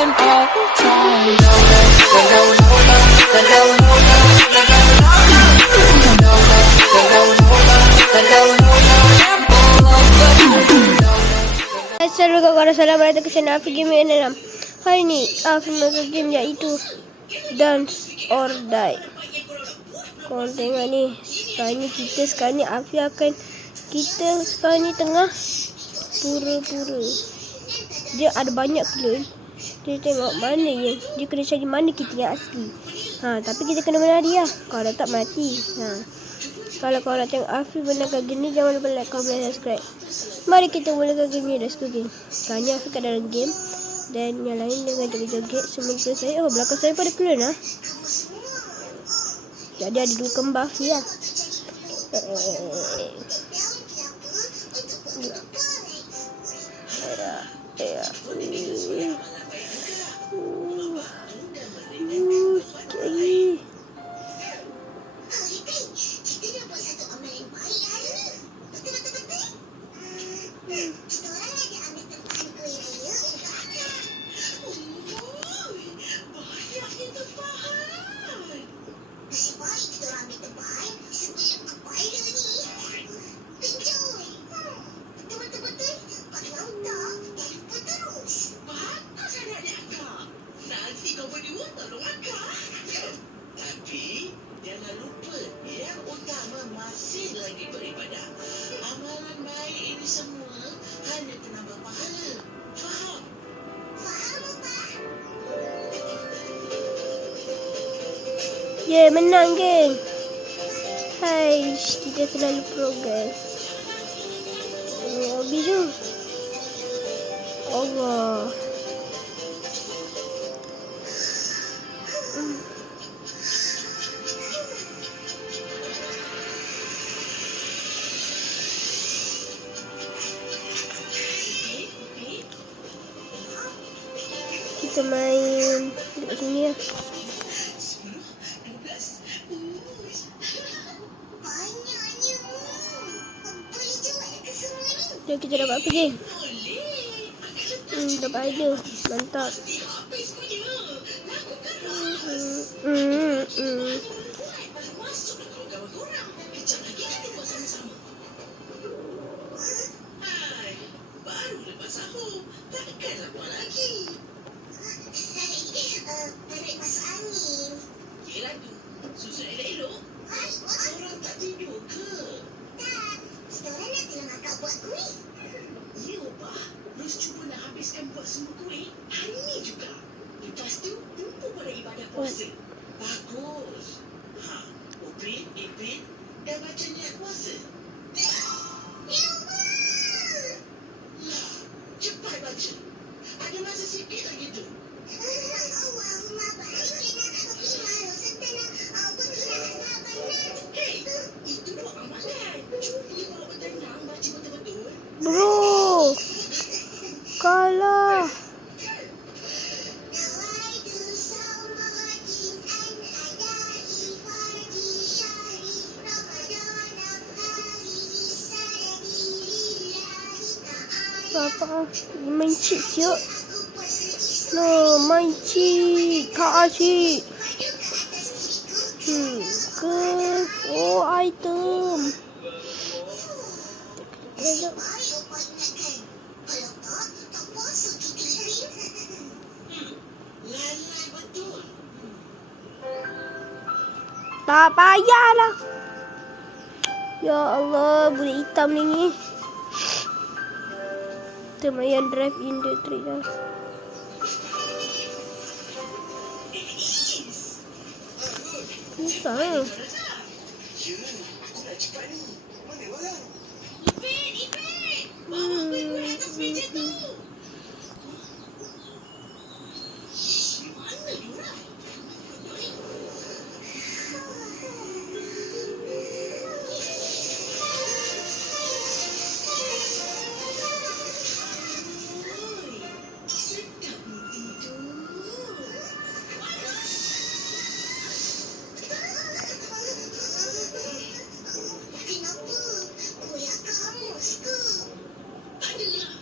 time, all the time. Assalamualaikum ke channel Afi Gaming Enam. Hari ni Afi main game iaitu Dance or Die. Korang tengok ni. Sekarang ni Afi akan sekarang ni tengah pura-pura. Dia ada banyak clone. Dia tengok mana yang dia kena cari mana kita yang asli. Tapi kita kena menari lah. Kalau tak mati. Kalau korang nak tengok Afi menangkan game ni, jangan lupa like, comment dan subscribe. Mari kita mulakan game ni. Let's go game. Sekarang ni Afi kat dalam game. Dan yang lain dengan joget-joget. Sementara saya, belakang saya pada clone lah. Jadi ada dua kembar Afi lah. Tapi jangan lupa yang utama masih lagi beribadah. Amalan baik ini semua hanya penambah pahala. Faham? Faham apa? Menang geng. Hai, kita selalu progress. Bijou. Allah. Kita main dekat sini lah. Jom kita dapat apa geng? Dapat idea. Mantap. Susu elok-elok? Orang tak tidur ke? Tak, seorang nak tengok kakak buat kuih. Ya, Opah. Ros cuba nak habiskan buat semua kuih. Hari ni juga. Lepas tu, tumpu pada ibadah puasa. Bagus. Upin, Ipin, dah baca niat puasa? Ya, Opah. Cepat baca. Ada masa sikit lagi tu. Allahumma baikina fi marusatina Hei, itu doa amalan. Cuba kalau bertenang baca betul-betul. Bro. Kalah. Apa? Main cheat siap. No, main cheat. Kak asyik. Item. Sekejap. Tak payahlah. Ya Allah, budak hitam ni. Kita main drive in the tree dah. Susah. Kenapa? Koyak kamus ke? Tak adalah.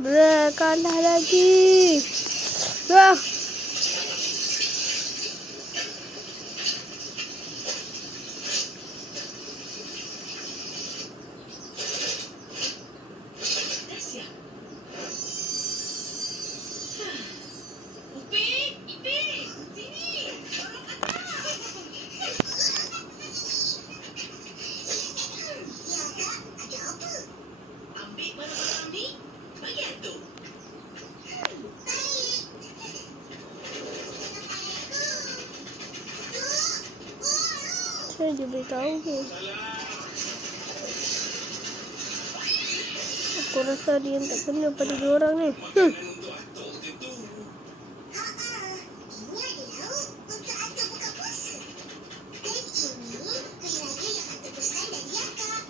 Kalah lagi. Wah. Dah siap? Upin, Ipin, sini. Tolong kakak. Ya, Kak. Ada apa? Ambil barang-barang ni, bagi atuk. Baik. Saya je beritahu ke. Aku rasa dia tak kena pada dua orang ni. Untuk atuk je tu. Ini adalah untuk Atuk buka puasa. Dan ini kuih yang Atuk pesan dari Akak.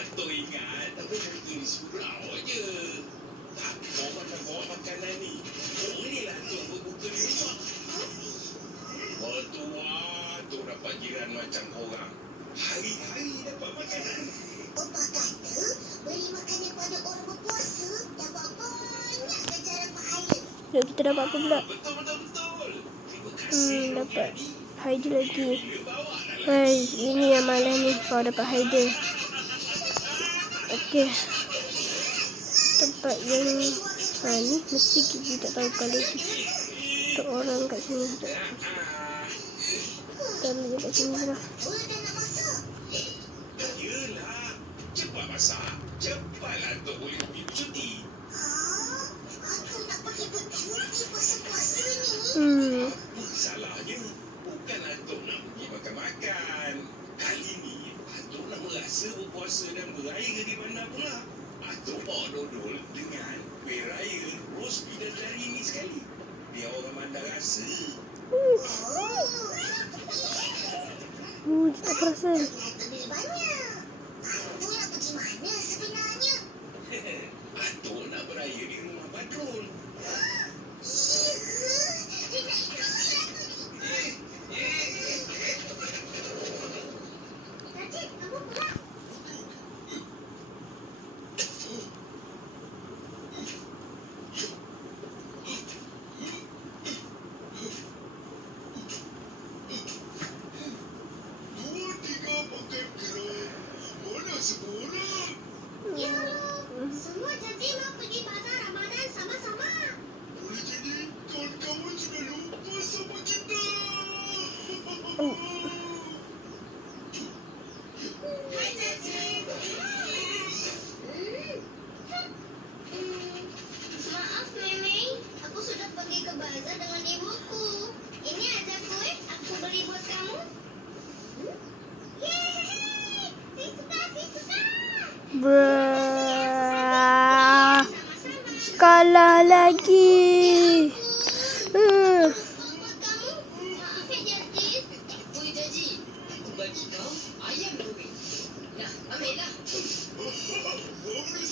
Atuk ingat, tapi hari ini surau je. Tapi korang nak bawa makanan ni. Bolehlah Atuk berbuka di rumah. Mertua, Atuk dapat jiran macam korang. Hari-hari dapat makanan. Opa kata beri makanan pada orang berpuasa dapat banyak ganjaran pahala. Nak kita dapat apa pula? Betul-betul. Terima kasih. Dapat Haida lagi. Dia bawa dalam. Hai, ini amalan ni. Kau dapat Haida. Okey. Tempat yang ni mesti kita tak tahu kalau kita orang kat sini. Kita lihat kat sini lah. Dah nak masak. Yelah. Cepat masak. Cepatlah Atuk boleh pergi bercuti. Atuk nak pergi bercuti puasa-puasa ni. Masalahnya, bukan Atuk nak pergi makan-makan. Kali ni, Atuk nak merasa berpuasa dan beraya di mana pula. Atuk bawa dodol dengan kuih raya roast bidadari ini sekali. Biar orang mandang rasa. Dia tak perasan. Atuk beli banyak. Atuk nak pergi mana sebenarnya? Atuk nak beraya di rumah Badrul. Dia nak ikut aku ni. Tajib, kamu pulang. Dua, tiga pakai kerang. Mana seorang? Ya, semua janji mau pergi bazar Ramadan sama-sama. Boleh jadi kawan-kawan sudah lupa sama kita. Hai, Tajib. Maaf, Memeng. Aku sudah pergi ke bazar dengan ibuku. Ini ada kue aku beri buat kamu. Yeay! Saya suka, saya suka. Sama-sama. Kalah lagi. Buat kamu. Maaf ya, Jadid. Tak apa, Jaji. Aku bagi kau ayam goreng. Nah, ambillah.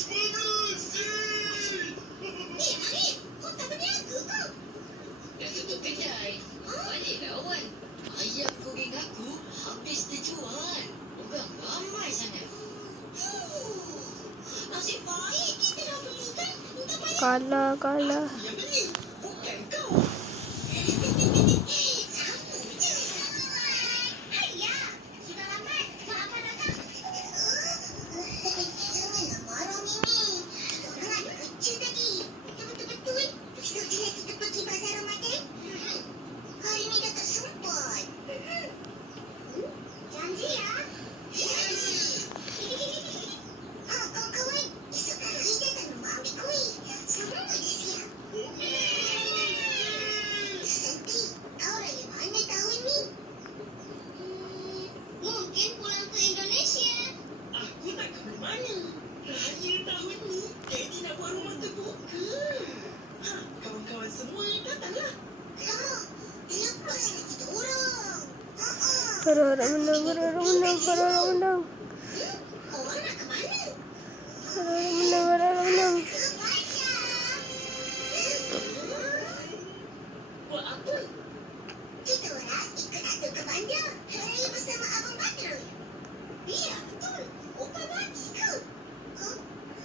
Bonus! Arif, kau tak berniaga kau? Dah tutup kedai. Baliklah, Wan. Ayam goreng aku habis terjual. Orang ramai sangat. Nasib baik kita dah belikan. Minta bayar. Kalah. Yang beli, bukan kau. Sapu je. Hayya, sudah lambat. Maafkan datang. Janganlah marah, Mimi. Kita orang ada kerja tadi. Betul-betul. Besok je kita pergi bazar Ramadan. Hari ni dah tak sempat. Janji ya. Kawan-kawan. Esok hari datang rumah ambil kuih. Semua dah siap. Santi, kau raya mana tahun ni? Mungkin pulang ke Indonesia. Aku nak ke mana? Raya tahun ni, Daddy nak buat rumah terbuka. Kawan-kawan semua datanglah. Lah, terlepas lah kita orang. Harap menang. Korang nak ke mana? Harap menang. Ke bazar. Buat apa? Kita orang ikut Atuk ke bandar. Raya bersama Abang Badrul. Ya, betul. Opa bagi ke?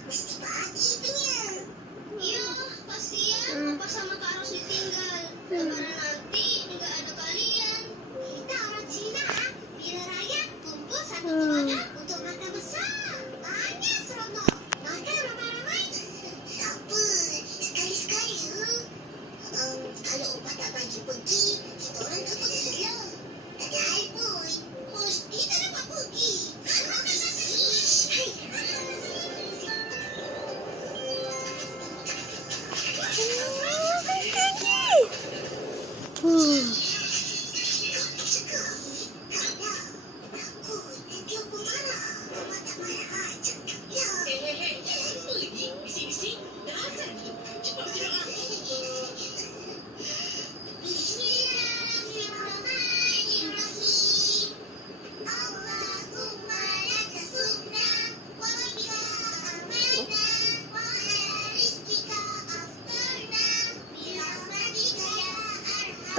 Mesti bagi punya.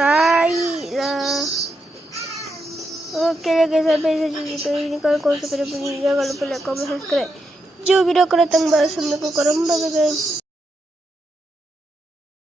Tai lah. Okey lah guys, sampai saja video ini. Kalau kau suka video ini, jangan lupa like, comment, subscribe. Jom video akan datang. Assalamualaikum warahmatullahi wabarakatuh.